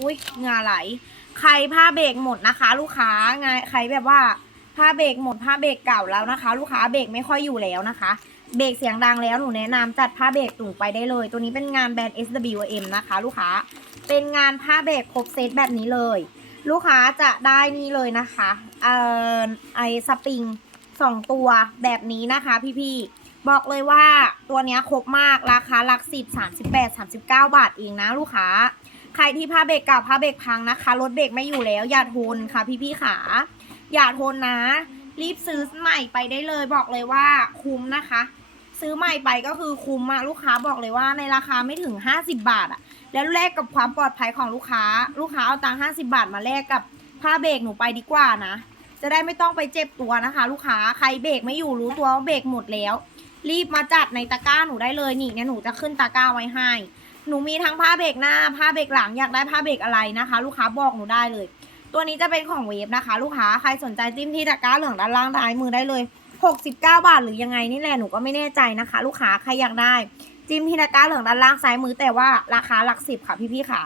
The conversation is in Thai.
อุ้ยเงาไหล ใครผ้าเบรกหมดนะคะ ลูกค้าไงใครแบบว่าผ้าเบรกหมดผ้าเบรกเก่าแล้วนะคะ ลูกค้าเบรกไม่ค่อยอยู่แล้วนะคะ เบรกเสียงดังแล้วหนูแนะนำจัดผ้าเบรกตุ่งไปได้เลย ตัวนี้เป็นงานแบรนด์ SWM นะคะ ลูกค้าเป็นงานผ้าเบรกครบเซตแบบนี้เลย ลูกค้าจะได้นี่เลยนะคะเอ่อไอสปริงสองตัวแบบนี้นะคะพี่ๆบอกเลยว่าตัวนี้ครบมากราคาหลักสิบสามสิบแปดสามสิบเก้าบาทเองนะลูกค้า ใครที่ผ้าเบรกเก่าผ้าเบรกพังนะคะ รถเบรกไม่อยู่แล้ว อย่าทนค่ะพี่ๆขาอย่าทนนะ รีบซื้อใหม่ไปได้เลย บอกเลยว่าคุ้มนะคะ ซื้อใหม่ไปก็คือคุ้มอะลูกค้าบอกเลยว่าในราคาไม่ถึง 50 บาทอะแล้วแลกกับความปลอดภัยของลูกค้า ลูกค้าเอาตังค์50บาทมาแลกกับผ้าเบรกหนูไปดีกว่านะ จะได้ไม่ต้องไปเจ็บตัวนะคะ ลูกค้าใครเบรกไม่อยู่รู้ตัวว่าเบรกหมดแล้ว รีบมาจัดในตะกร้าหนูได้เลยนี่เนี่ยหนูจะขึ้นตะกร้าไว้ให้ หนูมีทั้งผ้าเบรกหน้าผ้าเบรกหลังอยากได้ผ้าเบรกอะไรนะคะ ลูกค้าบอกหนูได้เลย ตัวนี้จะเป็นของเวฟนะคะ ลูกค้าใครสนใจจิ้มที่ตะกร้าเหลืองด้านล่างซ้ายมือได้เลย 69 บาทหรือยังไงนี่แหละหนูก็ไม่แน่ใจนะคะ ลูกค้าใครอยากได้ จิ้มที่ตะกร้าเหลืองด้านล่างซ้ายมือแต่ว่าราคาหลักสิบค่ะพี่ๆขา